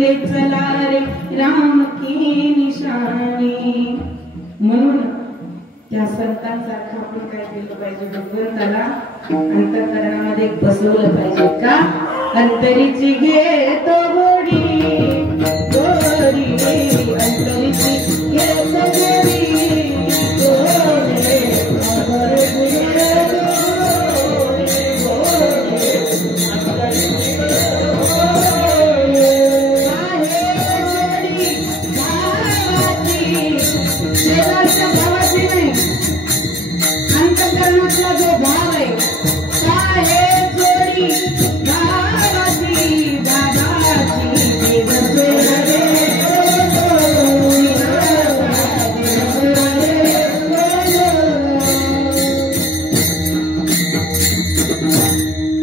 चला रे राम की निशाणी। म्हणून त्या संतांसारखं आपण काय केलं पाहिजे, भगवंताला अंतःकरणामध्ये बसवलं पाहिजे का? अंतरीची घेतो गोडी गोडी, अंतरीची घेतो गोडी गोडी, अंतःकरणातला जो भाव आहे काय आहे जोडी गावाची दादाची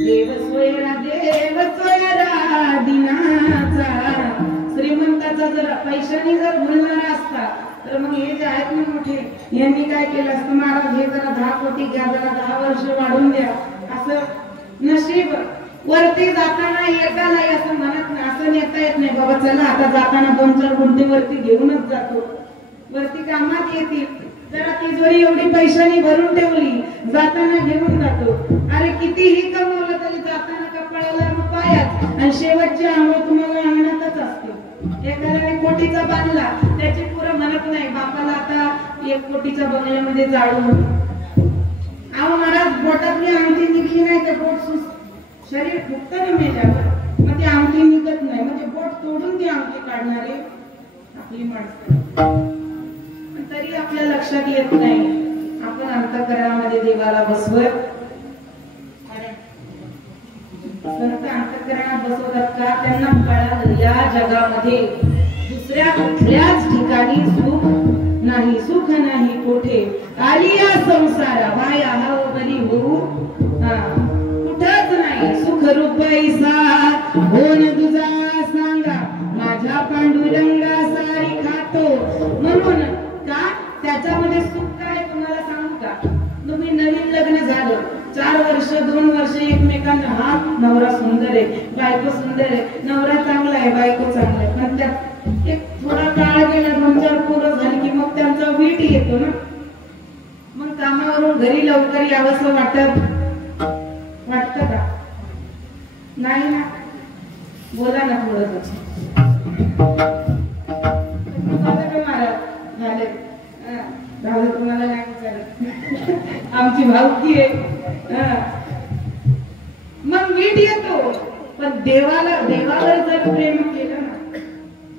देव सोयरा दिनाचा। श्रीमंताचा जर पैशाने जर बोलणारा असता तर मग हे जे आहेत ना मोठे यांनी काय केलं असतं, महाराज हे जरा 10 कोटी घ्या, जरा 10 वर्ष वाढून द्या, असं नशीब वरती जाताना येता नाही असं म्हणत नाही, असं नेता येत नाही बाबा चला आता जाताना 2-4 गुंठे वरती घेऊनच जातो, वरती कामात येतील, जरा तिजोरी एवढी पैशाने भरून ठेवली जाताना घेऊन जातो। अरे कितीही कमवलं तरी जाताना कपाळाला रुपयाच, आणि शेवटची आंघोळ तुम्हाला अंगणातच असते। एखाद्याने कोटीचा बांधला त्याची पुरं म्हणत नाही बापाला आता 1 कोटीच्या बंगल्यामध्ये जाळून, अहो महाराज बोटातली अंगठी निघली नाही तर बोट शरीर फुगतं ना मेल्यावर, मग ती अंगठी निघत नाही, म्हणजे बोट तोडून ती अंगठी काढणारे आपली माणसं, तरी आपल्या लक्षात येत नाही आपण अंतःकरणामध्ये देवाला बसवत। संत अंतःकरणात बसवतात का? त्यांना कळालं या जगामध्ये दुसऱ्या कुठल्याच ठिकाणी सुख नाही, सुख नाही कोठे आली या संसारा वाया हव बरी होऊ, कुठंच नाही सुख रुपैसा होन तुझा सांगा माझ्या पांडुरंगा सारी खातो। म्हणून का त्याच्यामध्ये सुख काय तुम्हाला सांगू का? तुम्ही नवीन लग्न झालं 4 वर्ष 2 वर्ष एकमेकांना हा नवरा सुंदर आहे, बायको सुंदर आहे, नवरा चांगला आहे, बायको चांगला आहे, पण त्यात एक थोडा काळ गेला 2-4 पोरं झाली की मग त्यांचा वीट येतो ना, मग कामावरून घरी लवकर यावंसं वाटतं का? नाही ना, बोला ना थोडं झालं तुम्हाला नाही विचारत आमची भावकी आहे, मग वीट येतो, पण देवावर जर प्रेम केलं ना,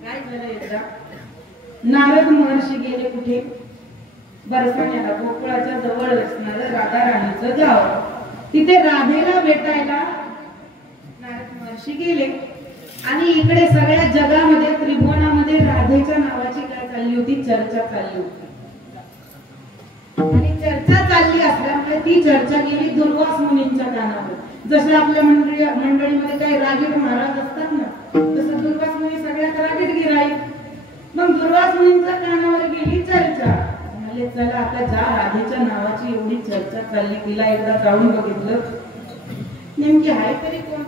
काय झालं एकदा नारद महर्षी गेले कुठे? बरसाण्याला, गोकुळाच्या जवळ असणारं राधा राणीचं गाव, तिथे राधेला भेटायला नारद महर्षी गेले, आणि इकडे सगळ्या जगामध्ये त्रिभुवनामध्ये राधेच्या नावाची काय चालली होती? चर्चा चालली होती, आणि चर्चा चालली असल्यामुळे ती चर्चा गेली दुर्वास मुनींच्या कानावर। जसं आपल्या मंडळीमध्ये काही रागीट महाराज असतात ना, तसं दुर्वास मुनी सगळ्यात रागीट गिराई, मग दुर्वास मुनींच्या कानावर गेली चर्चा, म्हणाले चला आता ज्या राधेच्या नावाची एवढी चर्चा चालली तिला एकदा जाऊन बघितलं, नेमकी आहे तरी कोण?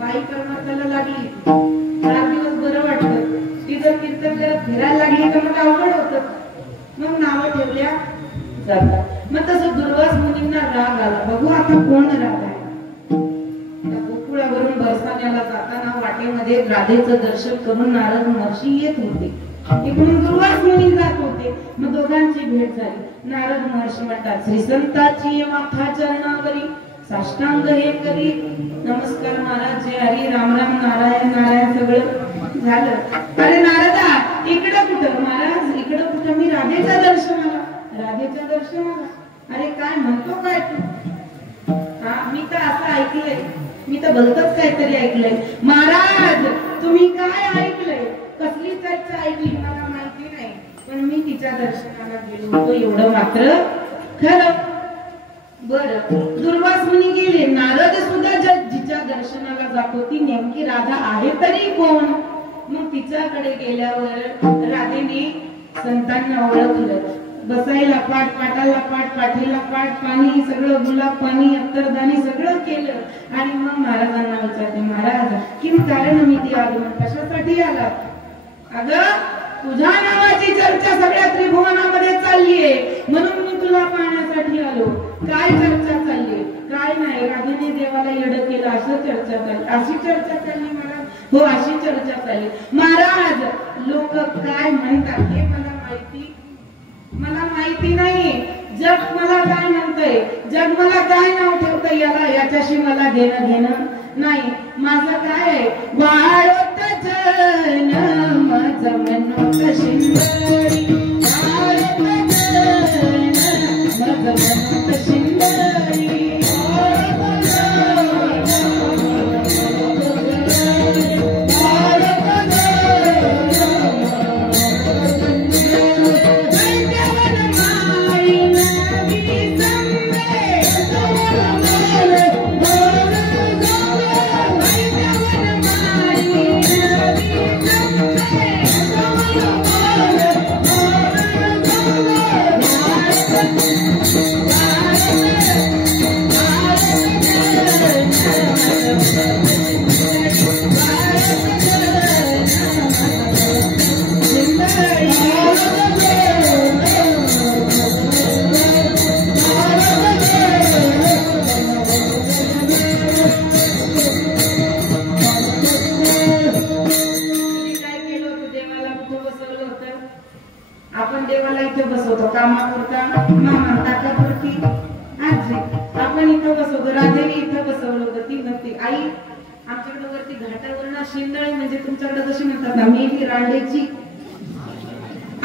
बाई कर्माला लागली, 4 दिवस बरं वाटतं, ती जर कीर्तन करत फिरायला लागली तर मग अवघड होतं, मग नावं ठेवल्या जातात। मग तसं दुर्वास मुनींना राग आला, बघू आता कोण राग आहे। गोकुळावरून बरसाण्याला जाताना वाटेमध्ये राधेचं दर्शन करून नारद महर्षी येत होते, इकडून दुर्वास मुनी जात होते, मग दोघांची भेट झाली। नारद महर्षी म्हणतात श्री संताची माथा चरणावरी साष्टांग हे करी नमस्कार महाराज, जय हरी राम राम नारायण नारायण सगळं झालं। अरे नारदा इकडं कुठं? महाराज इकडं कुठं, मी राधेच्या दर्शनाला अरे काय म्हणतो काय तू? मी तर असं ऐकलंय, मी तर भलतच काहीतरी ऐकलंय। महाराज तुम्ही काय ऐकलंय? कसली चर्चा ऐकली मला माहिती नाही, पण मी तिच्या दर्शनाला गेलो होतो एवढं मात्र खरं। बरं दुर्वास मुनी गेले, नारद सुद्धा जिच्या दर्शनाला जातो ती नेमकी राधा आहे तरी कोण? मग तिच्याकडे गेल्यावर राधेने संतांना ओळखलं, बसायला पाठ, पाटाला पाठ, पाठीला पाठ, पाणी सगळं गुलाब पाणी अत्तरदाणी सगळं केलं आणि मग महाराजांना विचारते, महाराज किम कारण मी ती आगमन, कशासाठी आला? अगं तुझ्या नावाची चर्चा सगळ्या त्रिभुवनामध्ये चाललीये म्हणून मी तुला पाहण्यासाठी आलो. काय चर्चा चालली? काय नाही, राधेने देवाला येडं केलं असं चर्चा चालली. अशी चर्चा चालली महाराज? हो अशी चर्चा चालली. महाराज लोक काय म्हणतात हे मला माहिती नाही. जग मला काय म्हणतंय, जग मला काय नाव ठेवतंय याला याच्याशी मला घेणं नाही. माझं काय आहे, वाळोत जन माझं मनोत शिंदरी, वाळोत जन माझं मनोत शिंदरी, आपण देवाला इथे बसवतो कामापुरता, मामा टाकापुरती, आजी आपण इथं बसवतो. राधेने इथं बसवलं होतं, ती नव्हती आई आमच्याकडे वरती घाटावरनं शिंदळी म्हणजे तुमच्याकडे जशी म्हणतात ना मेथी रांडेची,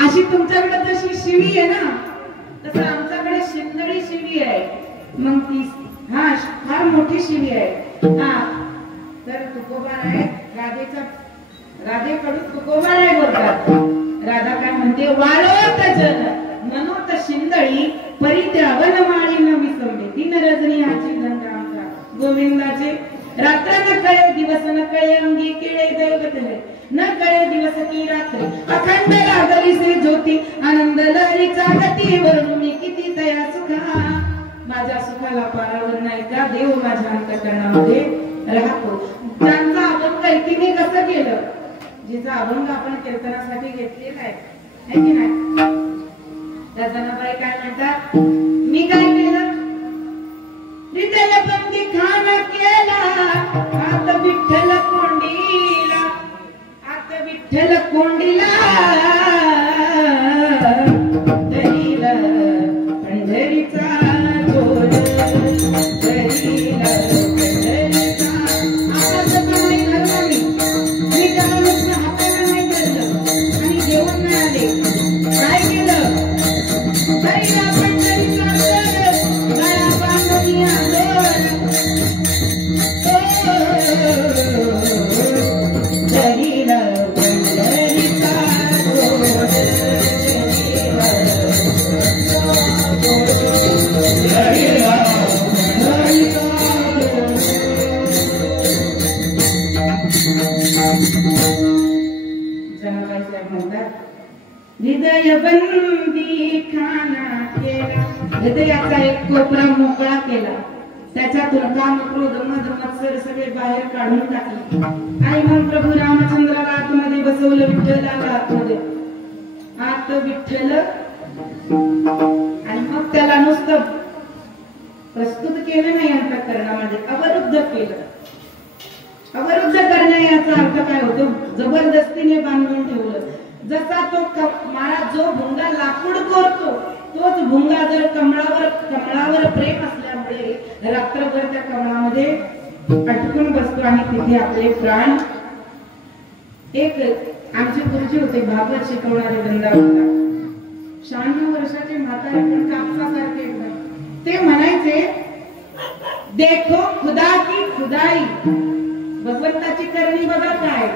अशी तुमच्याकडे जशी शिवी आहे ना तसं आमच्याकडे शिंदळी शिवी आहे. मग ती हा फार मोठी शिवी आहे. हा तर तुकोबार आहे राधेचा, राधेकडून तुकोबार आहे बोलतात. राधा काय म्हणते, वाळोत जन मनोत शिंदळी परित्यावन माळी न विसंबे, दिन रजनी आची धनरामचा गोविंदाचे. रात्र न कळे दिवस न कळे अंगी केळे दैवत है, न कळे दिवस की रात्री अखंड लागली से ज्योती, आनंद लहरीचा गती वरून मी किती तया सुखा. माझ्या सुखाला पारावर नाही का, देव माझ्या अंतःकरणामध्ये राहतो. ज्यांचा अभंग ऐकीने कसं केलं, जिचा अभंग आपण कीर्तनासाठी घेतलेला आहे की नाही, त्या जनाबाई काय म्हणतात, मी काय केलं, हृदय बंदी खाना केला, आत विठ्ठल कोंडीला, आत विठ्ठल कोंडीला, दरीला पंढरीचा जोड, दरीला पंढरीचा. आता तुम्ही ठरवा मी गावात हाताला नाही धरलं आणि जेवण नाही आले, काय केलं, दरीला पंढरीचा जोड, गळा बांधून आलो, दरीला पंढरीचा जोड, दरीला पंढरीचा जनाबाई साहेब म्हणतात, हृदय बंदी खाना केला, हृदयाचा एक कोपरा मोकळा केला, त्याच्यातून काम क्रोध मद मत्सर सगळे बाहेर काढून टाकले आणि मग प्रभू रामचंद्राला आतमध्ये बसवलं, विठ्ठलाला आतमध्ये, आत विठ्ठल. आणि मग त्याला नुसतं प्रस्तुत केलं नाही अंतःकरणामध्ये, अवरुद्ध केलं. अवरुद्ध करणे याचा अर्थ काय होतो, जबरदस्तीने बांधून ठेवलं. जसा तो महाराज जो भुंगा लाकूड कोरतो तोच भुंगा जर कमळावर प्रेम असल्यामुळे रात्रभर त्या कमळामध्ये अटकून बसतो आणि तिथे आपले प्राण. एक आमचे गुरुजी होते भागवत शिकवणारे वृंदावनला, 96 वर्षाचे म्हातारे पण कापसासारखे एकदम. ते म्हणायचे, देखो खुदा की खुदाई, भगवंताची करणी बघा काय,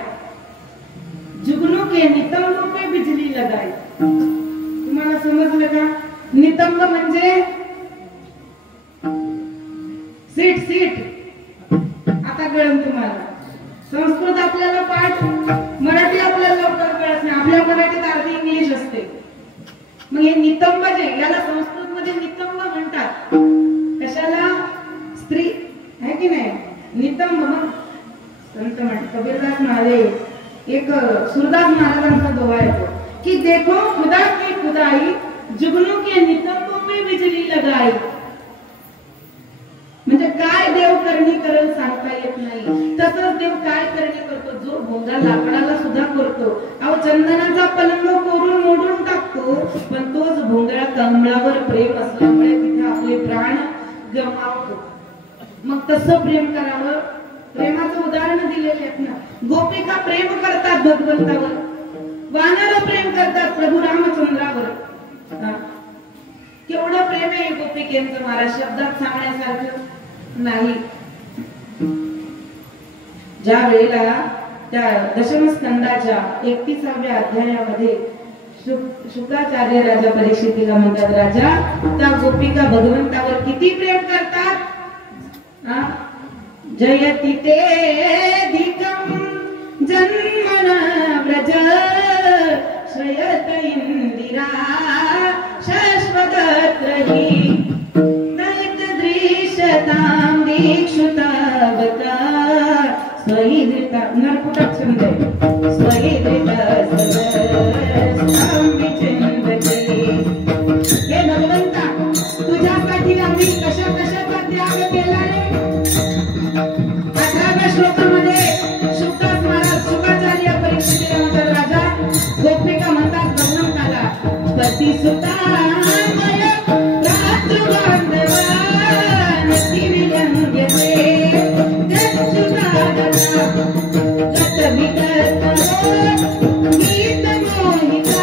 जुगनू के नितंब पे बिजली लगाई. तुम्हाला समजलं का? नितंब म्हणजे सीट सीट. आता कळलं तुम्हाला. संस्कृत आपल्याला पाठ, मराठी आपल्याला लवकर कळत नाही. आपल्या मराठीत अर्धी इंग्लिश असते. मग हे नितंब जे सूरदास महाराजांचा दोहा येतो की देखो खुदा की खुदाई जुगनू के नितंबों में बिजली लगाई. म्हणजे काय देव करणी करेल सांगता येत नाही. तसंच देव काय करणी करतो, जो भोंगा लाकडाला सुद्धा करतो. अहो चंदनाचा पलंग कोरून मोडून टाकतो, पण तोच भोंगळा कमळावर प्रेम असल्यामुळे तिथे आपले प्राण गमावतो. मग तसं प्रेम करावं. प्रेमाचं उदाहरण दिलेले आहेत ना. गोपिका प्रेम करतात भगवंतावर, वानर प्रेम करतात प्रभू रामचंद्रावर. केवढं प्रेम आहे गोपिकेंचं महाराज, शब्दात सांगण्यासारखं नाही. ज्या वेळेला त्या दशमस्कंदाच्या 31व्या अध्यायामध्ये शुकाचार्य राजा परीक्षितीला म्हणतात, राजा त्या गोपिका भगवंतावर किती प्रेम करतात. जयति ते धिकं जन्मन व्रज श्रयत इंदिरा शाश्वतत्रहि दयित दृश्यतां दीक्षुतावता स्वैधृता नरपुटक छंद स्वैधृता सदस्तां विचिंतते. हे भगवंता, तुझ्यासाठी आम्ही कशा कशाचा त्याग केला रे. 18व्या श्लोकामध्ये शुकास महाराज शुकाचार्य परीक्षितीला म्हणतात, राजा गोपिका म्हणतात भगवंताला, पतिसुतामय भ्रातृबांधवा नतिविलंघ्यते गच्छुतादना गतविगतो गीतमोहिता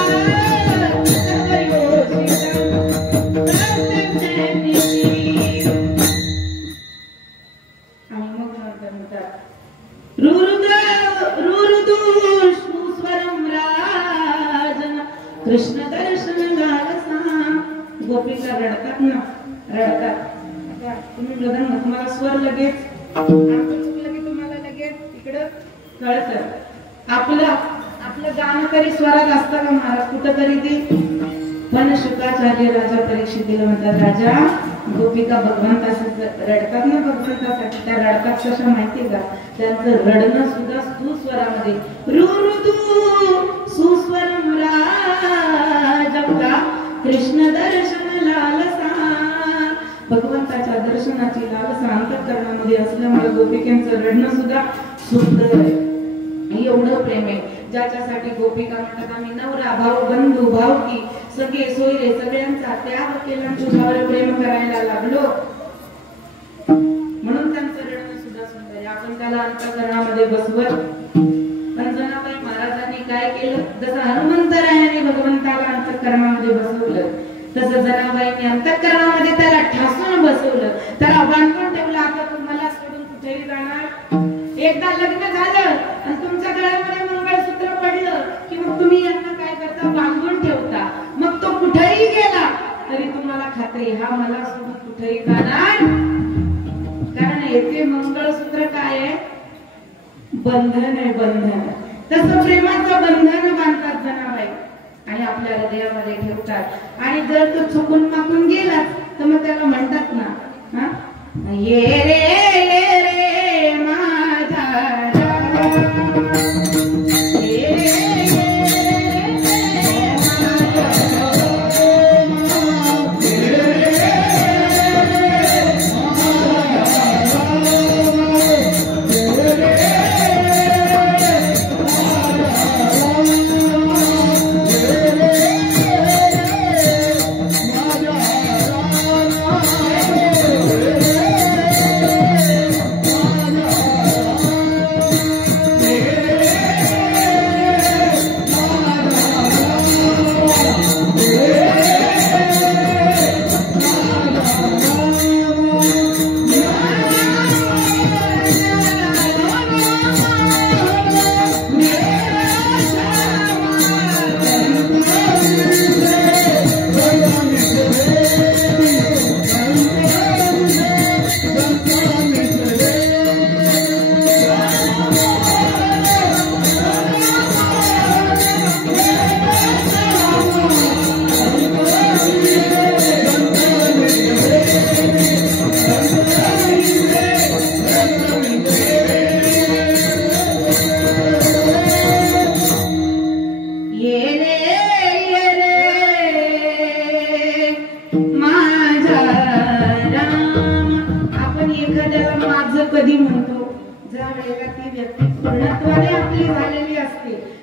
कृष्ण दर्शन लालसा. गोपिका रडतात ना, रडतात. तुम्ही बघा ना, तुम्हाला स्वर लगेच चुकलं की तुम्हाला लगेच इकडं कळतं. आपलं गाणं तरी स्वरात असतं का महाराज, कुठं तरी ती. पण शुकाचार्य राजा परीक्षितीला म्हणतात, राजा गोपिका भगवंतासाठी रडतात ना, भगवंतासाठी त्या रडतात कशा माहिती का, त्यांचं रडणं सुद्धा सुस्वरामध्ये. रुरुदू सुस्वरम राजका कृष्ण दर्शन लालसा. भगवंताच्या दर्शनाची लालसा अंतःकरणामध्ये असल्यामुळे गोपिकांचं रडणं सुद्धा सुंदर आहे. एवढं प्रेम आहे ज्याच्यासाठी गोपिका म्हणतात, आम्ही नवरा भाऊ बंधू भावकी सगळे सोयरे सगळ्यांचा त्याग केला, तुझ्यावर प्रेम करायला लागलो. म्हणून त्यांचं रडणं सुद्धा सुंदर आहे. आपण त्याला अंतःकरणामध्ये बसवत. पण जनाबाई महाराजांनी काय केलं, जसं हनुमंतरायाने भगवंताला अंतःकरणामध्ये बसवलं, तसं जनाबाईंनी अंतःकरणामध्ये त्याला ठासून बसवलं, त्याला बांधून ठेवलं. आता तुम्हाला सोडून कुठेही जाणार. एकदा लग्न झालं आणि तुमच्या गळ्यामध्ये मंगळसूत्र पडलं की मग तुम्ही यांना काय करता, बांधून ठेवता. मग तो कुठेही गेला तरी तुम्हाला खात्री, हा मला सोडून कुठेही जाणार. कारण येथे मंगळसूत्र काय आहे, बंधन आहे, बंधन. तसं प्रेमाचं बंधन बांधतात जनाबाई आणि आपल्या हृदयामध्ये ठेवतात. आणि जर तो चुकून माकून गेला तर मग त्याला म्हणतात ना, ये रे माझा Yeah.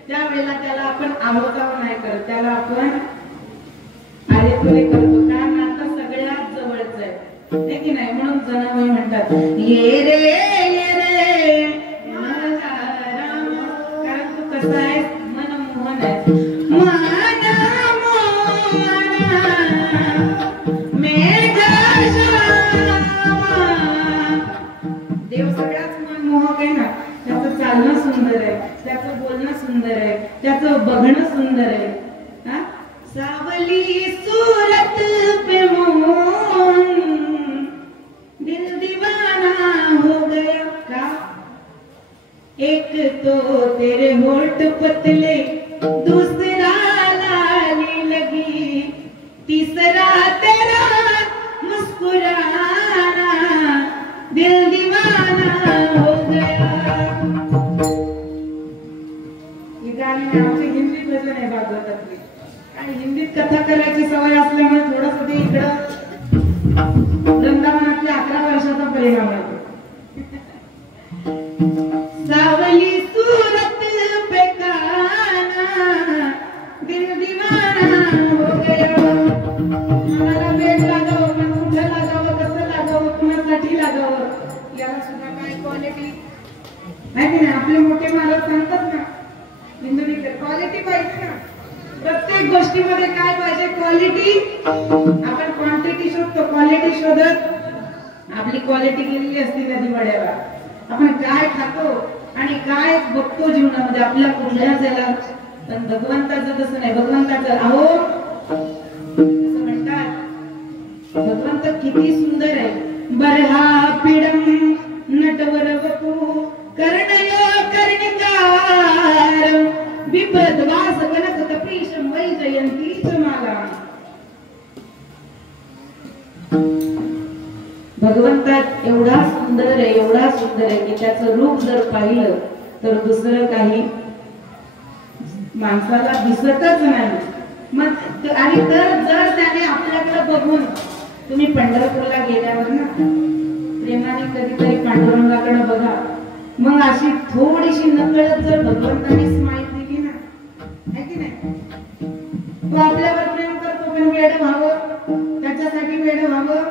त्यावेळेला त्याला आपण आवडताव नाही करत, त्याला आपण अरे तुले करतो. का नातं सगळ्यात जवळच आहे की नाही. म्हणून जनाबाई म्हणतात ये रे कारण तू कसा आहे मनमोहन आहे. देव सगळ्याच मनमोहक आहे ना. त्याचं चालणं सुंदर आहे, त्याचं बोलणं सुंदर आहे, त्याचं बघणं सुंदर आहे. सावली सूरत पे मोहन दिल दीवाना हो गया. का एक तो तेरे होठ पतले, दूसरा लाली लगी, तीसरा तेरा मुस्कुराना दिल दीवाना हो गया. ही गाणी आमची हिंदी भजन आहे भागवतातली. आणि हिंदीत कथा करायची सवय असल्यामुळे थोडस ते इकडं वृंदावनातल्या 11 वर्षाचा परिणाम आहे. सावली सूरत पे काना दिल दीवाना हो गया. मला वेळ लागावं, पण कुठं लागावं, कसं लागावं, कुणासाठी लागावं, याला सुद्धा काय क्वालिटी माहिती नाही. आपले मोठे महाराज सांगतात ना हिंदूत क्वालिटी पाहिजे ना. प्रत्येक गोष्टीमध्ये काय पाहिजे, क्वालिटी. आपण क्वांटिटी शोधतो, क्वालिटी शोधत आपली क्वालिटी गेलेली असते कधी वड्याला. आपण काय खातो आणि काय बघतो जीवनामध्ये आपल्या कुठल्या झाला. पण भगवंताचं तसं नाही. भगवंताचं अहो असं म्हणतात भगवंत किती सुंदर आहे. बरहा पिडम नटवर वपू कर्णयो कर्णिकार विपदवास कनक कपीशम वै जयंतीच माला. भगवंतात एवढा सुंदर आहे, एवढा सुंदर आहे की त्याचं रूप जर पाहिलं तर दुसरं काही माणसाला दिसतच नाही. मग आणि तर जर त्याने आपल्याकडे बघून तुम्ही पंढरपूरला गेल्यावर ना प्रेमाने कधीतरी पांडुरंगाकडे बघा. मग अशी थोडीशी नकळत जर भगवंताने स्माईल दिली ना, है की नाही. तो आपल्यावर प्रेम करतो, पण वेड व्हावं त्याच्यासाठी वेड व्हावं.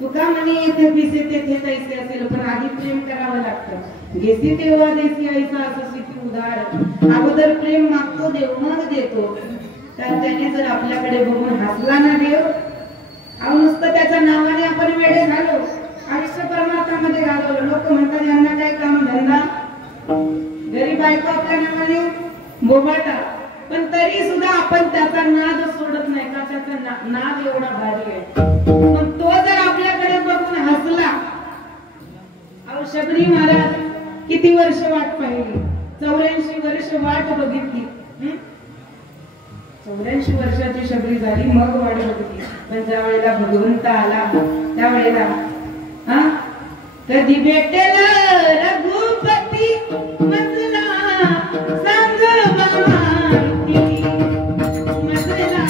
तुका म्हणे येथे पिसे तेथे तैसे असेल, पण आधी प्रेम करावं लागतं. घेसी तेव्हा देसी ऐसा असं उदार. अगोदर प्रेम मागतो देव, मग देतो. तर त्याने जर आपल्याकडे बघून हसला ना देव, अहो नुसतं त्याच्या नावाने आपण वेडे झालो, आयुष्य परमार्थामध्ये घालवलं. लोक म्हणतात यांना काय काम धंदा, गरीब बायको आपल्या नावाने बोबाटा, पण तरी सुद्धा आपण त्याचा नाद सोडत नाही का. त्याचा नाद एवढा भारी आहे. मग तो जर आपल्याकडे बघून हसला. अहो शबरी महाराज किती वर्ष वाट पाहिली, 84 वर्ष वाट बघितली. 84 वर्षाची शबरी झाली, मग वाट बघितली. पण ज्या वेळेला भगवंत आला त्यावेळेला कधी भेटेल रघुपती मजला सांग मारुती मजला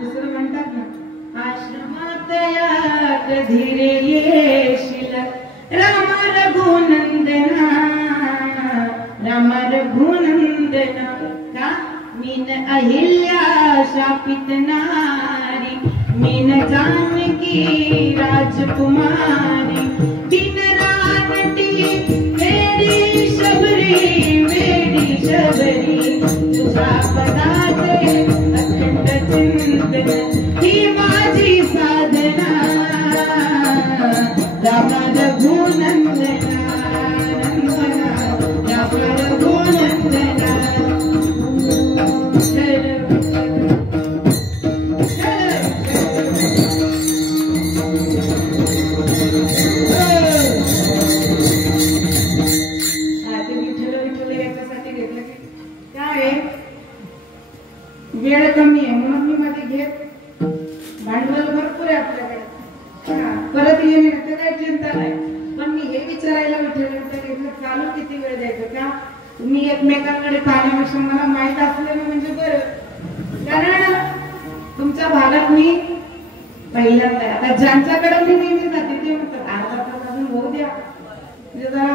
दुसरं म्हणतात ना आश्रमात या कधी रे येशील राम रघुनंदना राम रघुनंदना. का मीन अहिल्या शापित नारी, मीन जानकी राजकुमारी, दिन रानटी वेडी शबरी वेडी शबरी. तुझा पदाचे अखंड चिंतन ही माझी साधना. राम रघुनंदना नंदना राम रघुनंदना. वेळ कमी आहे म्हणून मी मध्ये घेत. भांडवल भरपूर आहे आपल्याकडे, परत येणे काही चिंता नाही. पण मी हे विचारायला घेतलं चालू किती वेळ द्यायचं का. तुम्ही एकमेकांकडे पाहण्यापेक्षा मला माहित असलेलं म्हणजे बरं. कारण तुमच्या तुमच्या भागात मी पहिल्यांदा आहे. आता ज्यांच्याकडे मी नेहमी जाते ते म्हणतात अर्धा तास अजून होऊ द्या म्हणजे जरा.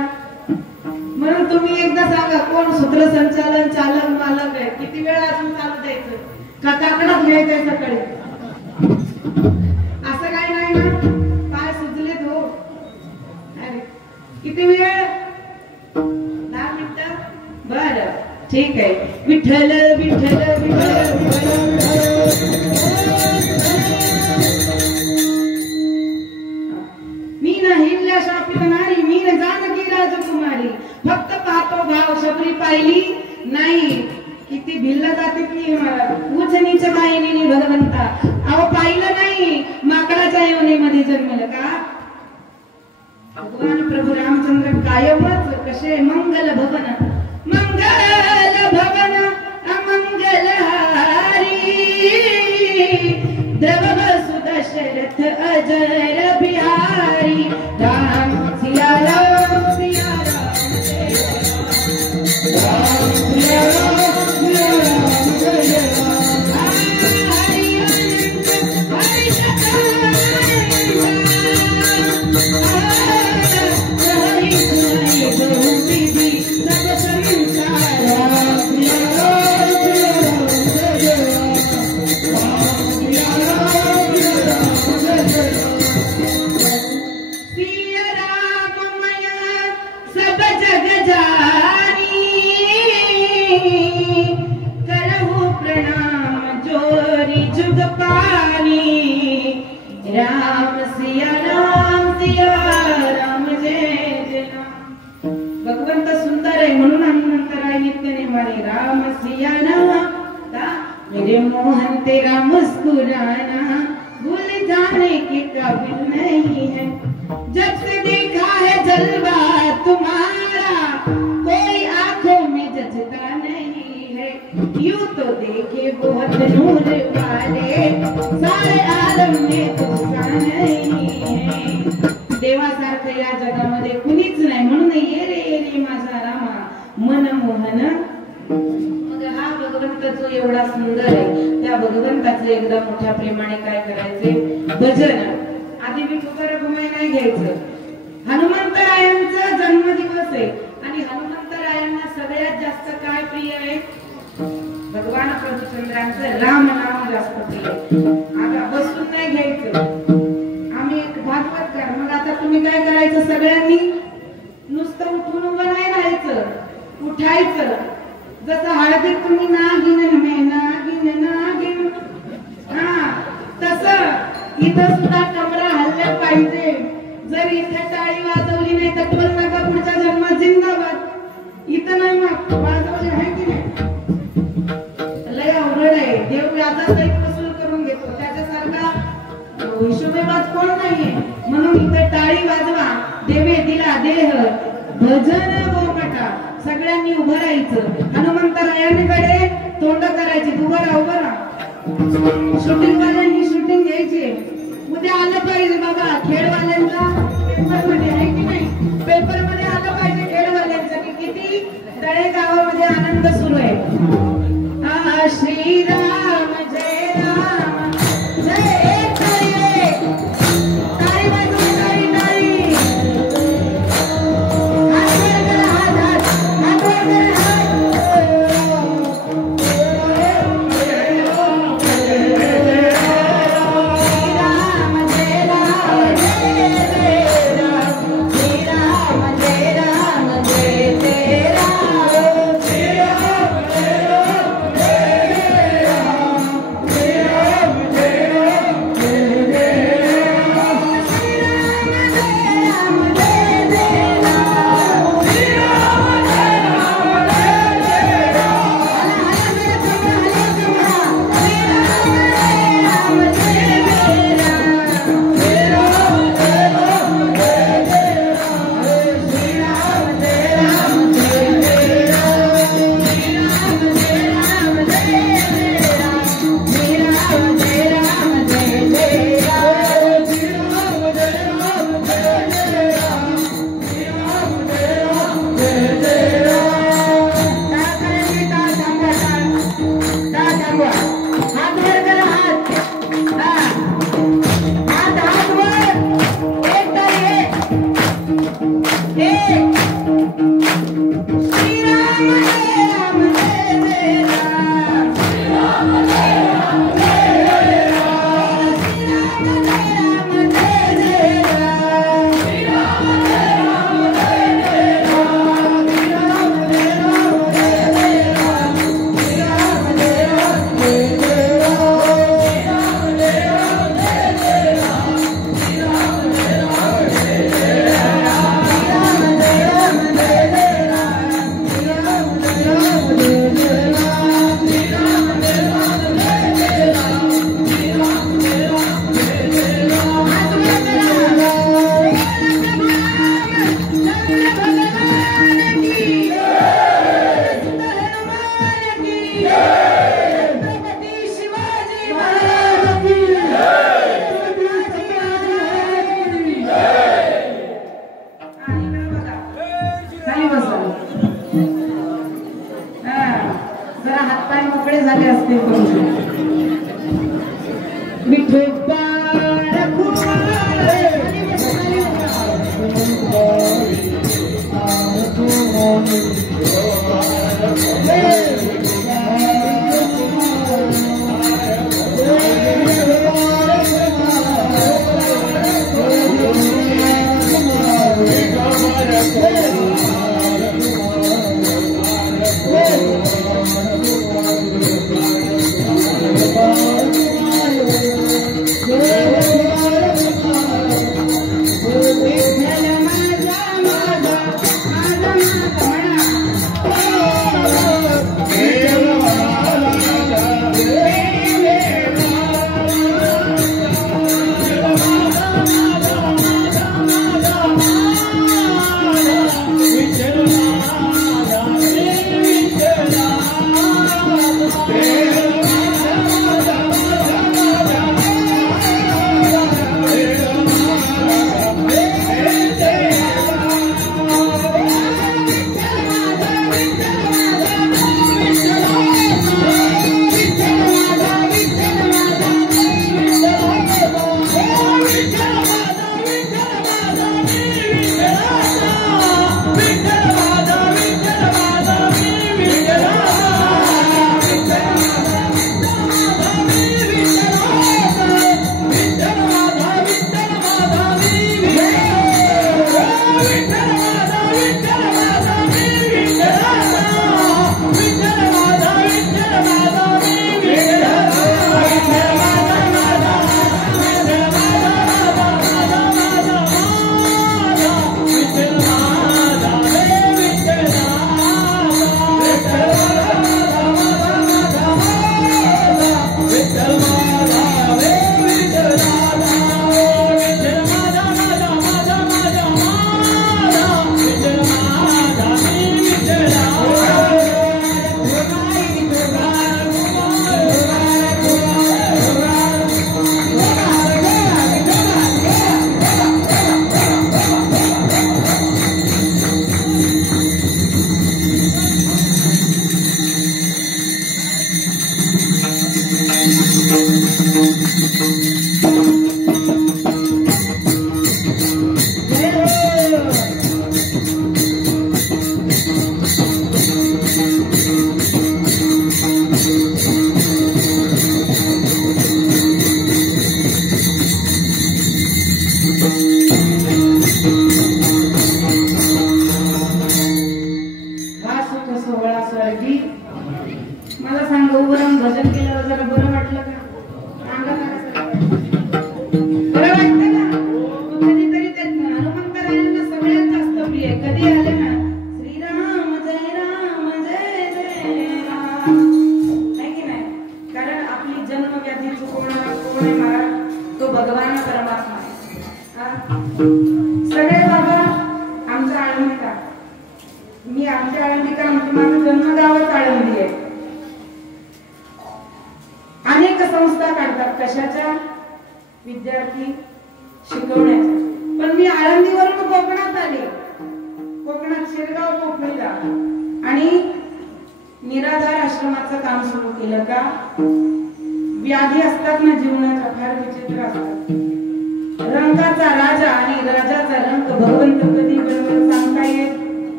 म्हणून तुम्ही एकदा सांगा कोण सूत्रसंचालन चालक मालक आहे, किती वेळ अजून चालू द्यायचं का काकडाच घ्यायचंय सकाळी? असं काही नाही ना, पाय सुजलेत हो. अरे किती वेळ? 10 मिनिटं. बरं ठीक आहे. विठ्ठल विठ्ठल विठ्ठल मी न हिल्ल्या शापित नारी, मी न जानकी राजकुमारी, फक्त पाहतो भाव शबरी पाहिली नाही. किती भिल्ल जाते की उच नीच मायनी भगवंता. अहो पाहिलं नाही, माकडाच्या योनीमध्ये जन्मलं का? भगवान प्रभू रामचंद्र कायमच कसे मंगल भवन मंगल भवन अमंगल हारी, द्रव सुत दशरथ अजर बिहारी. राम सिया राम सिया राम सिया राम सिया राम जय राम. हरि अनंत हरि राम सिया राम जय जय राम. भगवंत सुंदर आहे म्हणून हनुमंतराय नित्य नेमाने राम सिया राम. मेरे मोहन तेरा मुस्कुराना भूल जाने के काबिल नहीं है. जब से देखा है जलवा तुम्हारा कोई आंखों में जचता नहीं है. यूं तो देखे बहुत नूर वाले सारे आलम में तुझसा नहीं है. देवासारखं या जगामध्ये कुणीच नाही म्हणून ये रे माझा रामा मन मोहन. मग हा भगवंत जो एवढा सुंदर आहे त्या भगवंताचं एकदा मोठ्या प्रेमाने काय करायचे? भजन. आधी मी तुकार घुमाय नाही घ्यायचं. हनुमंतरायांचा जन्मदिवस आहे आणि हनुमंतरायांना सगळ्यात जास्त काय प्रिय आहे? भगवान प्रभुचंद्रांचं राम नाम जास्त प्रिय आहे. आता बसून नाही घ्यायचं. आम्ही एक भागवत कर. मग आता तुम्ही काय करायचं? सगळ्यांनी नुसतं उठून उभं नाही राहायचं, उठायचं. जसं हळदीत तुम्ही नागिन मे नागिन नागिन, हा तसं इथं सुद्धा कमरा हल्ल्या पाहिजे. जर इथे टाळी वाजवली नाही तर टोल नका पुढच्या जन्मात जिंदाबाद. इथं नाही मग वाजवली आहे की नाही? लय अवघड आहे. देव व्याजाचा एक वसूल करून घेतो, त्याच्यासारखा हिशोबेबाज कोण नाहीये. म्हणून इथे टाळी वाजवा. देवे दिला देह भजन बोमटा. सगळ्यांनी उभं राहायचं. हनुमंतरायांकडे तोंड करायची. उभं राहा. शूटिंग वाल्यांनी शूटिंग घ्यायची. उद्या आलं पाहिजे बाबा खेळवाल्यांचा पेपर मध्ये आहे की नाही? पेपर मध्ये आलं पाहिजे खेळवाल्यांचा की किती तळे गावामध्ये आनंद सुरू आहे. श्रीराम जय राम जय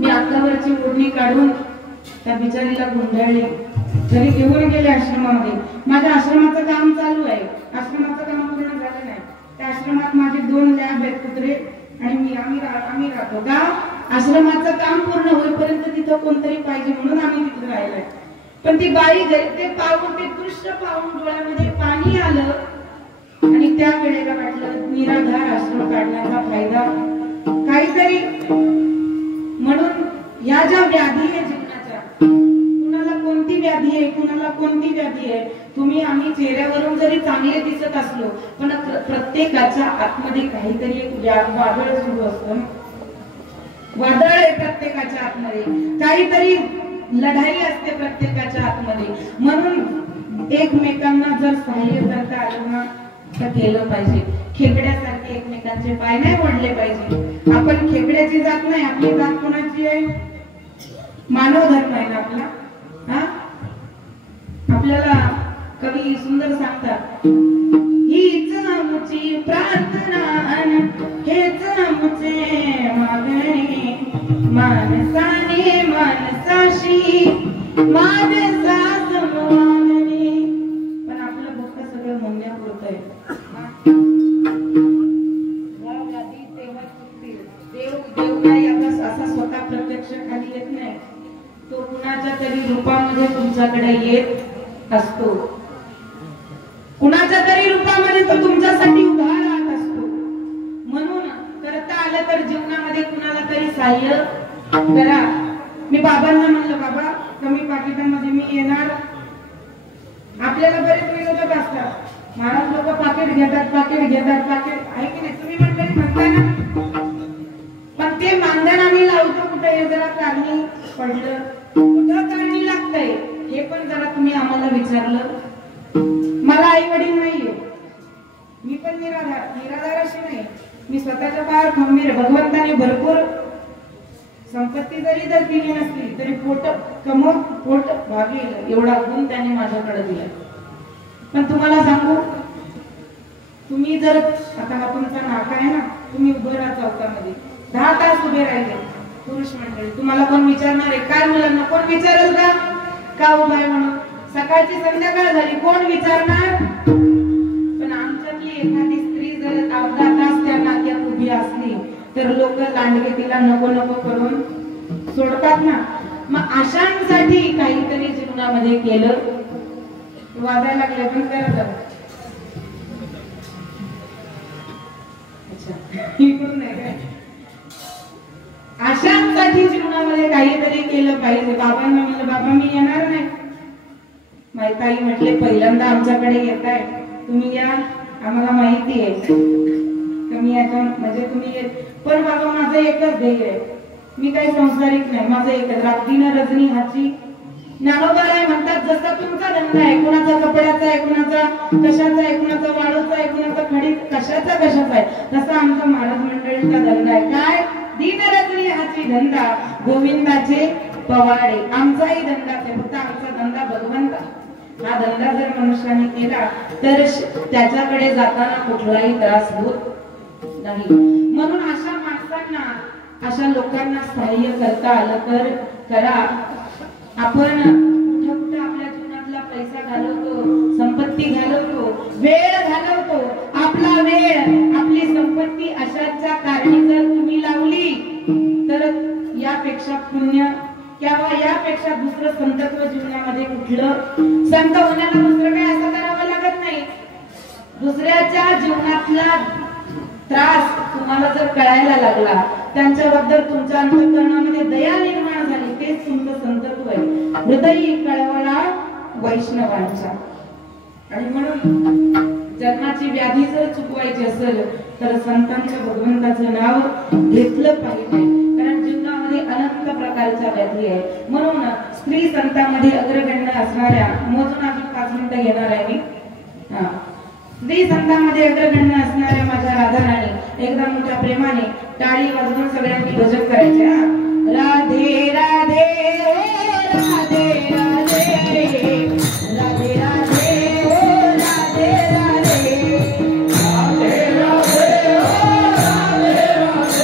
मी आत्तावरची ओढणी काढून त्या बिचारीला गुंडाळली. घरी घेऊन गेले आश्रमामध्ये. माझ्या आश्रमाचं काम चालू आहे, आश्रमाचं काम पूर्ण झालं नाही. त्या आश्रमात माझे 2 लॅब आहेत, कुत्रे आणि आम्ही राहतो. का आश्रमाचं काम पूर्ण होईपर्यंत तिथं कोणतरी पाहिजे म्हणून आम्ही तिथे राहिलोय. पण ती बाई ते पाहून, ते दृश्य पाहून डोळ्यामध्ये पाणी आलं आणि त्या वेळेला वाटलं निराधार आश्रम काढण्याचा फायदा काहीतरी. म्हणून या ज्या व्याधी आहे जीवनाच्या, कुणाला कोणती व्याधी आहे, कुणाला कोणती व्याधी आहे, तुम्ही आम्ही चेहऱ्यावरून जरी चांगले दिसत असलो पण प्रत्येकाच्या आतमध्ये काहीतरी एक वादळ सुरू असतं. वादळ आहे प्रत्येकाच्या आतमध्ये, काहीतरी लढाई असते प्रत्येकाच्या आतमध्ये. म्हणून एकमेकांना जर सहाय्य करता आलं ना तर केलं पाहिजे. खेकड्यासारखे एकमेकांचे पाय नाही ओढले पाहिजे. आपण खेकड्याची जात नाही, आपली जात कोणाची आहे? मानव धर्म आहे ना आपला. हा, आपल्याला कवी सुंदर सांगतात, हीच आमची प्रार्थना हेच आमचे मागणे, माणसाने माणसाशी माणसास मागणे. पण आपलं भक्त सगळं म्हणण्यापुरतं आहे. देव नाही असा स्वतः प्रत्यक्ष खाली येत नाही, तो कुणाच्या तरी रूपामध्ये तुमच्याकडे येत असतो. कुणाच्या तरी रूपामध्ये तो तुमच्यासाठी उभा राहत असतो. म्हणून करता आलं तर जीवनामध्ये कुणाला तरी सहाय्य करा. मी बाबांना म्हणलं, बाबा कमी पाकिटामध्ये मी येणार. आपल्याला बरेच विरोधक असतात, महाराज लोक पाकिट घेतात पाकिट आहे की नाही? तुम्ही म्हणताय ना, पण ते मानधन आम्ही लावतो कुठे हे जरा कारणी पडलं, कुठं कारणी लागतंय हे पण जरा तुम्ही आम्हाला विचारलं. मला आई वडील नाहीये, मी पण निराधार अशी नाही, मी स्वतःच्या पायावर खंबीर. भगवंताने भरपूर संपत्ती जरी दिली नसली तरी पोट भागेल एवढा गुण त्याने माझ्याकडे दिला. पण तुम्हाला सांगू, तुम्ही जर आता हा तुमचा नाका आहे ना, तुम्ही उभं राहा चौकामध्ये 10 तास उभे राहिले पुरुष मंडळी, तुम्हाला कोण विचारणार आहे? काय मुलांना कोण विचारेल का उभा आहे म्हणून? सकाळची संध्याकाळ झाली, कोण विचारणार? पण आमच्यातली एखादी स्त्री जर अर्धा तास त्या नाक्यात उभी असली तर लोक लांडगे तिला नको करून सोडतात ना. मग अशांसाठी काहीतरी जीवनामध्ये केलं. वाजायला लागले पण करत अशांसाठी जीवनामध्ये काहीतरी केलं पाहिजे. बाबांना म्हणलं, बाबा मी येणार नाही. माझी ताई म्हटले, पहिल्यांदा आमच्याकडे येत आहे, तुम्ही या, आम्हाला माहिती आहे कमी याच्या म्हणजे तुम्ही. पण बाबा माझं एकच ध्येय आहे, मी काही संसारिक नाही, माझं एकच, रात्रीन रजनी हाची ज्ञानोबाराय म्हणतात, जसा तुमचा धंदा आहे, कुणाचा कपड्याचा आहे, कुणाचा कशाचा आहे, कुणाचा वाळूचा आहे, कुणाचा खडी कशाचा आहे, तसा आमचा महाराज मंडळींचा धंदा आहे. काय? दिन रजनी हाची धंदा, गोविंदाचे पवाडे. आमचाही धंदा आहे, फक्त आमचा धंदा भगवंत. हा धंदा जर मनुष्याने केला तर त्याच्याकडे जाताना कुठलाही त्रास होत नाही. म्हणून अशा माणसांना, अशा लोकांना सहाय्य करता आलं तर करा. आपण कुठं आपल्या जीवनातला पैसा घालवतो, संपत्ती घालवतो, वेळ घालवतो. आपला वेळ, आपली संपत्ती अशाच्या कारणी जर तुम्ही लावली तर यापेक्षा पुण्य किंवा यापेक्षा दुसरं संतत्व जीवनामध्ये कुठलं? संत होण्याला दुसरं काय असं करावं लागत नाही. दुसऱ्याच्या जीवनातला त्रास तुम्हाला जर कळायला लागला, त्यांच्याबद्दल तुमच्या अंतःकरणामध्ये दया निर्माण झाली, तेच तुमचं संतत्व आहे. हृदयी कळवळा वैष्णवांचा. आणि म्हणून जन्माची व्याधी जर चुकवायची असेल तर संतांच्या, भगवंताचं नाव घेतलं पाहिजे. कारण जीवनामध्ये अनंत प्रकारच्या व्याधी आहे. म्हणून स्त्री संतांमध्ये अग्रगण्य असणाऱ्या, मोजून अजून 5 मिनिटं घेणार आहे मी. स्त्री संतांमध्ये अग्रगण्य असणाऱ्या माझ्या राधाराणी एकदा मोठ्या प्रेमाने टाळी वाजवून सगळ्यांनी भजन करायचे. राधे राधे राधे राधे राधे राधे ओ राधे राधे राधे राधे राधे राधे राधे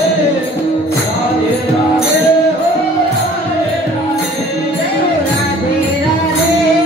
ओ राधे राधे राधे राधे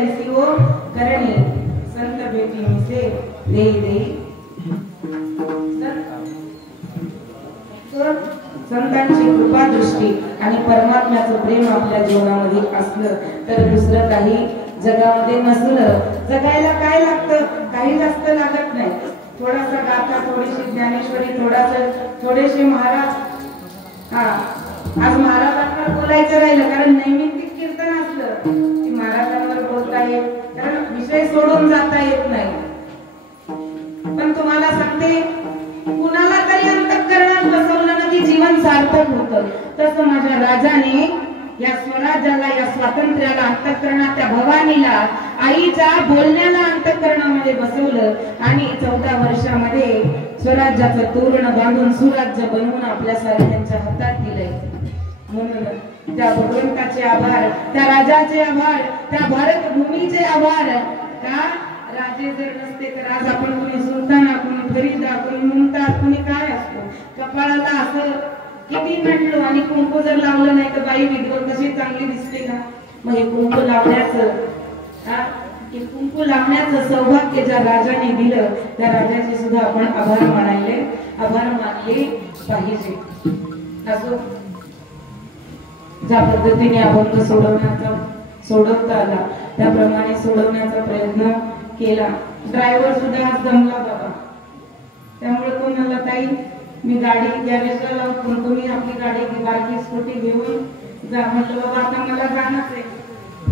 ऐसी हो करणी संत भेटी मिसे देई देई संतांची कृपा दृष्टी आणि परमात्म्याचं प्रेम आपल्या जीवनामध्ये असलं तर दुसरं काही जगामध्ये नसलं. जगायला काय लागतं? काही जास्त लागत नाही. थोडासा गाथा, थोडीशी ज्ञानेश्वरी, थोडेसे महाराज. आज महाराजांवर बोलायचं राहिलं कारण नैमित्तिक कीर्तन असलं की महाराजांवर बोलता येत, कारण विषय सोडून जाता येत नाही. पण तुम्हाला सांगते, कुणाला तरी अंतःकरणात बसवलं ना की जीवन सार्थक होतं. तसं माझ्या राजाने या स्वराज्याला, या स्वातंत्र्याला अंतःकरणात, त्या भवानीला, आईच्या बोलण्याला अंतःकरणामध्ये बसवलं आणि 14 वर्षामध्ये स्वराज्याचं तोरण बांधून सुराज्य बनवून आपल्या सारख्यांच्या हातात दिलंय. म्हणून त्या भगवंताचे आभार, त्या राजाचे आभार, त्या भारत भूमीचे आभार. का राजे जर नसते तर आज आपण कोणी सुलताना, कोणी फरीदा, कोणी मुमताज, कोणी काय असतो. कपाळाला असं किती म्हटलो आणि कुंकू जर लावलं नाही तर बाई विधवा कशी चांगली दिसते का? मग हे कुंकू लावण्याचं सौभाग्य ज्या राजाने दिलं त्या राजाचे सुद्धा आपण आभार मानले पाहिजे. असो ज्या पद्धतीने अभंग सोडवता आला त्याप्रमाणे सोडवण्याचा प्रयत्न केला. ड्रायव्हर सुद्धा आज जमला बाबा. त्यामुळे तो म्हणला, ताई मी गाडी गॅरेजला लावून तुम्ही आपली गाडी बारकी स्कूटी घेऊन जा. म्हटलं बाबा आता मला जाणंच आहे,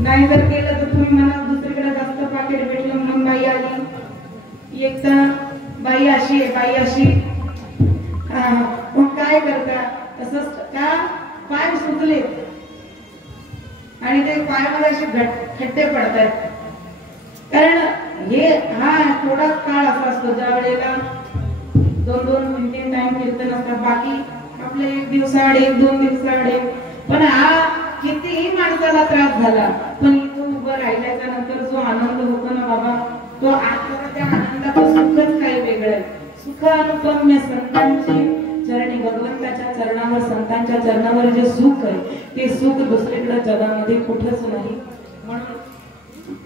नाही जर केलं तर तुम्ही मला दुसरीकडे जास्त पाकिट भेटलं. मग बाई आली, एकदा बाई अशी आहे, बाई अशी. मग काय करता? तसंच का पाय सुचले आणि ते पायामध्ये असे खड्डे पडतात. कारण हा थोडाच काळ असा असतो ज्या वेळेला 2-2-3 टाइम कीर्तन असतात. बाकी आपले 1 दिवसाआड 1-2 दिवसाआड. पण हा कितीही माणसाला त्रास झाला पण इथून उभं राहिल्याच्या नंतर जो आनंद होतो ना बाबा, तो आता त्या आनंदाचं सुखच काही वेगळं आहे. सुख अनुपम्य संतांची चरणी, भगवंताच्या चरणावर, संतांच्या चरणावर जे सुख आहे ते सुख दुसरीकडे जगामध्ये कुठंच नाही. म्हणून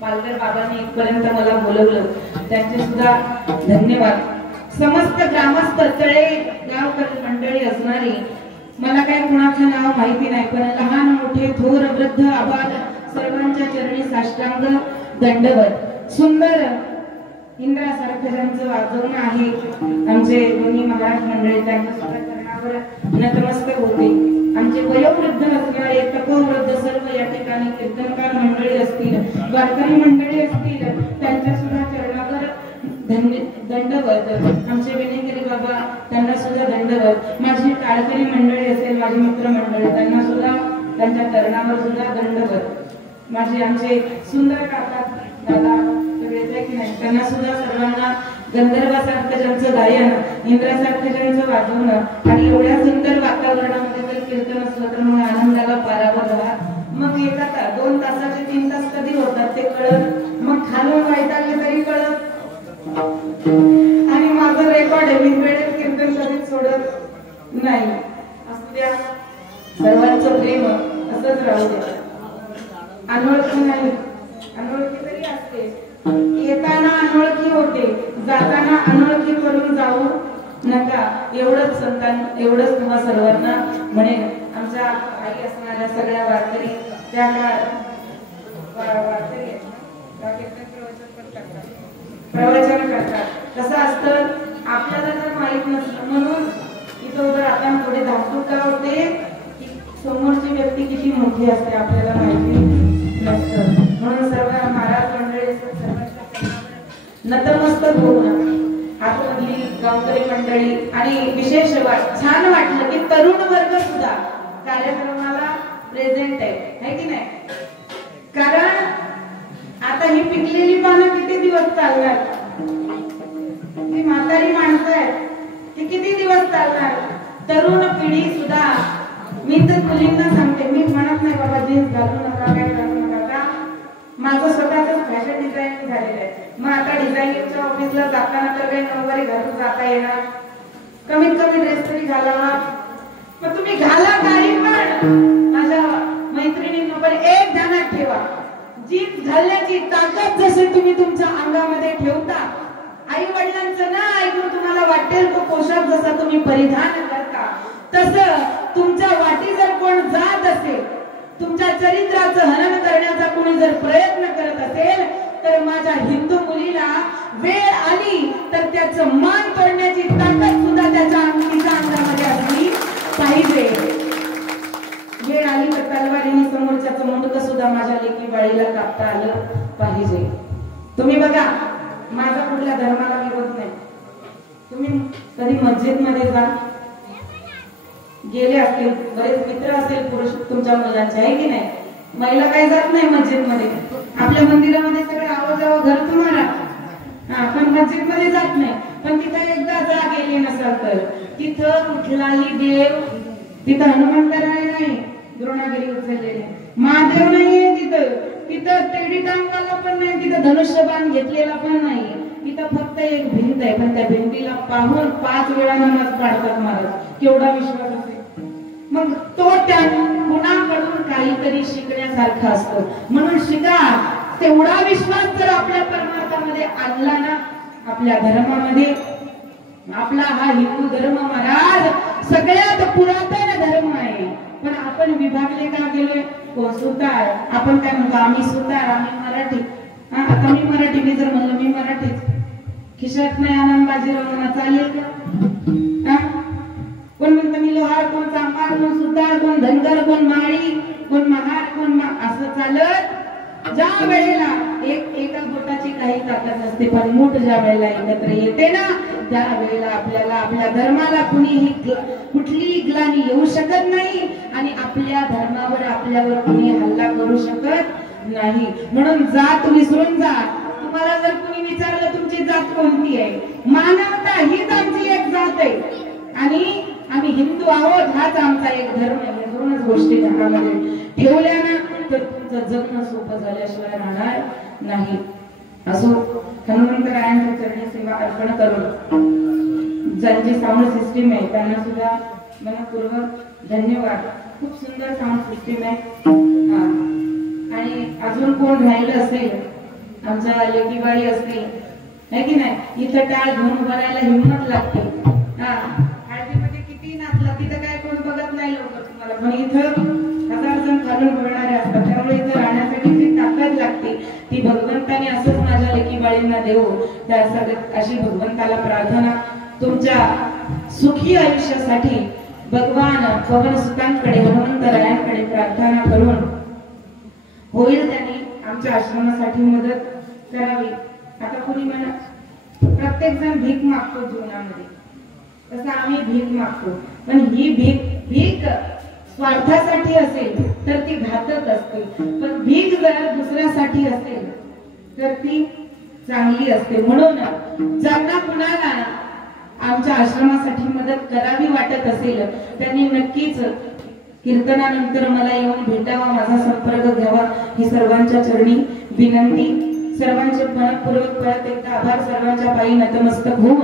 पालघर बाबांनी इथपर्यंत मला बोलवलं, त्यांचे सुद्धा धन्यवाद. समस्त ग्रामस्थ, तळे गावकरी मंडळी असणारी, मला काही कुणाचं नाव माहिती नाही पण लहान मोठे थोर वृद्ध आबाल सर्वांच्या चरणी साष्टांग दंडवत. सुंदर इंद्रासारखं ज्यांचं वाजवणं आहे आमचे दोन्ही महाराज मंडळी, त्यांच्या सुद्धा चरणावर नतमस्तक होते. आमचे वयोवृद्ध असणारे तपोवृद्ध सर्व या ठिकाणी कीर्तनकार मंडळी असतील, वारकरी मंडळी असतील, त्यांच्या सुद्धा चरणावर दंडवत. आमचे विनेकरी बाबा, त्यांना सुद्धा दंडवत. माझी टाळकरी मंडळी असेल, माझी मित्र मंडळी, त्यांना सुद्धा त्यांच्या चरणावर सुद्धा दंडवत. माझे आमचे सुंदर काका दादा सगळेच की नाही, त्यांना सुद्धा सर्वांना गंधर्वासारखं ज्यांचं गायन, इंद्रासारखं ज्यांचं वाजवणं आणि एवढ्या सुंदर वातावरणामध्ये जर कीर्तन असलं तर मग आनंदाला पारावर राहा. मग 2 तासाचे 3 तास कधी होतात ते कळत, मग खालून वैतागले तरी कळत. आणि माझं रेकॉर्ड आहे, मी वेळेत कीर्तन कधीच सोडत नाही. असू द्या, सर्वांचं प्रेम असंच राहू द्या. अनोळखी नाही, अनोळखी तरी असते. येताना अनोळखी होते, जाताना अनोळखी करून जाऊ नका. एवढंच एवढंच तुम्हा सर्वांना म्हणेन. आमच्या आई असणाऱ्या सगळ्या वारकरी त्या प्रवचन करतात. कसं असतं आपल्याला जर माहित नसलं म्हणून इथं उभं राहताना थोडी धाकधूक का होते की समोरची व्यक्ती किती मोठी असते आपल्याला माहिती नसतं. म्हणून सर्व महाराज मंडळी नतमस्तक होऊन आतमधली गावकरी मंडळी आणि विशेष छान वाटलं की तरुण वर्ग सुद्धा कार्यक्रमाला प्रेझेंट आहे की नाही. कारण आता ही पिकलेली पानं किती दिवस चालणार, ती म्हातारी माणसं आहेत ती किती दिवस चालणार. तरुण पिढी सुद्धा, मी तर मुलींना सांगते, मी म्हणत नाही बाबा जीन्स घालू नका, काय घालू नका. माझं स्वतःच फॅशन डिझाईन झालेलं आहे. मग आता डिझाईनिंगच्या ऑफिसला जाताना तर काही नऊवारी घालून जाता येणार, कमीत कमी ड्रेस तरी घालावा. मग तुम्ही घाला काही पण माझ्या मैत्रिणींना पण एक ध्यानात ठेवा, जीत घालण्याची ताकद जसे तुम्ही तुमच्या अंगामध्ये ठेवता, आई वडिलांचं ना ऐकून तुम्हाला वाटेल तो पोशाख जसा तुम्ही परिधान करता, तसं तुमच्या वाटी जर कोण जात असेल, तुमच्या चरित्राचं हनन करण्याचा कोणी जर प्रयत्न करत असेल, तर माझ्या हिंदू मुलीला वेळ आली तर त्याचं मान तोडण्याची ताकद सुद्धा त्याच्या अंगामध्ये असली पाहिजे. वेळ आली तर तलवारीने समोरच्याचं मुंडकं सुद्धा माझ्या लेकी बाळीला कापता आलं पाहिजे. तुम्ही बघा, माझा कुठल्या धर्माला विरोध नाही. तुम्ही कधी मस्जिद मध्ये जा, गेले असतील, बरेच मित्र असेल पुरुष तुमच्या मुलांचे, आहे की नाही? महिला काही जात नाही मस्जिद मध्ये. आपल्या मंदिरामध्ये सगळं आवं जावं घर तुम्हाला, पण मस्जिद मध्ये जात नाही. पण तिथं एकदा जा गेले नसाल तर तिथं कुठलाही देव, तिथं हनुमंतराय नाही, द्रोणागिरी उचललेले, महादेव नाहीये तिथं तेडी टांगवाला पण नाही, तिथं धनुष्यबाण घेतलेला पण नाही. तिथं फक्त एक भिंत आहे, पण त्या भिंतीला पाहून 5 वेळा नमाज पाडतात महाराज. केवढा विश्वास असेल. मग तो त्या कुणाकडून काहीतरी शिकण्यासारखं असतं, म्हणून शिका. तेवढा विश्वास जर आपल्या परमार्थामध्ये आणला ना, आपल्या धर्मामध्ये, आपला हा हिंदू धर्म महाराज सगळ्यात पुरातन धर्म आहे. पण आपण विभागले का गेलोय? कोण सुतार, आपण काय म्हणतो, आम्ही सुतार, आम्ही मराठी. आता मी मराठी, मी जर म्हणलं मी मराठीच, खिशात नाही आनंद बाजीराव म्हणा चालेल का? कोण म्हणतं मी लोहार, कोण चांभार, कोण सुतार, कोण धनगर, कोण माळी, कोण महार, कोण असं चालत. ज्या वेळेला एका बोटाची काही ताकद नसते, पण मूठ ज्या वेळेला एकत्र येते ना, त्या वेळेला आपल्याला आपल्या धर्माला कुठलीही ग्लानी येऊ शकत नाही आणि आपल्या धर्मावर आपल्यावर कुणी हल्ला करू शकत नाही. म्हणून जात विसरून जा. तुम्हाला जर कुणी विचारलं तुमची जात कोणती आहे, मानवता हीच आमची एक जात आहे आणि आम्ही हिंदू आहोत, हाच आमचा एक धर्म आहे. दोनच गोष्टी घरामध्ये ठेवल्या ना, तर तुमचं जगणं सोपं झाल्याशिवाय राहणार नाही. असो, हनुमंतरायांच्या चरणी सेवा अर्पण करून ज्यांची साऊंड सिस्टीम आहे त्यांना सुद्धा मनपूर्वक धन्यवाद. खूप सुंदर साऊंड सिस्टीम आहे. आणि अजून कोण राहिलं असेल, आमच्या लेकीबाई असतील, है की नाही, इथं टाळ घेऊन उभं राहायला हिंमत लागते. हळदीमध्ये किती नाचला, तिथं काय कोण बघत नाही लोक तुम्हाला, पण इथं 1000 जण खालून बघणारे असतात. त्यामुळे इथं राहण्यासाठी जी ताकद लागते ती भगवंताने असंच माझ्या लेकीबाळींना देऊ. त्यासाठी अशी भगवंताला प्रार्थना, तुमच्या सुखी आयुष्यासाठी भगवान पवनसुतांकडे, हनुमंतरायांकडे प्रार्थना करून होईल त्यांनी आमच्या आश्रमासाठी मदत करावी. आता कोणी म्हणा, प्रत्येक जण भीक मागतो जीवनामध्ये, तसं आम्ही भीक मागतो, पण ही भीक स्वार्थासाठी असेल तर ती घातक असते, पण भीक जर दुसऱ्यासाठी असेल तर ती चांगली असते. म्हणून ज्यांना कुणाला आमच्या आश्रमासाठी मदत करावी वाटत असेल त्यांनी नक्कीच कीर्तनानंतर मला येऊन भेटावा, माझा संपर्क घ्यावा, ही सर्वांच्या चरणी विनंती. सर्वांचे मनपूर्वक परत एकदा आभार. सर्वांच्या पायी नतमस्तक होऊन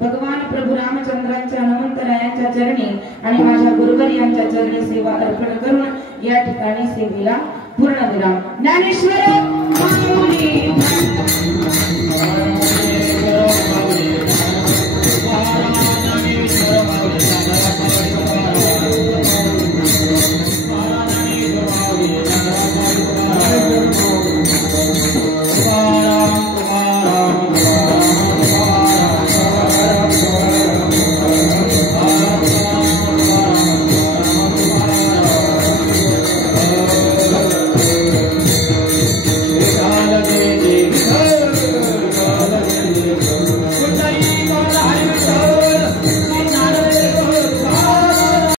भगवान प्रभू रामचंद्रांच्या, हनुमंतरायांच्या चरणी आणि माझ्या गुरुवर यांच्या चरणी सेवा अर्पण करून या ठिकाणी सेवेला पूर्णविराम. ज्ञानेश्वर माऊली Hare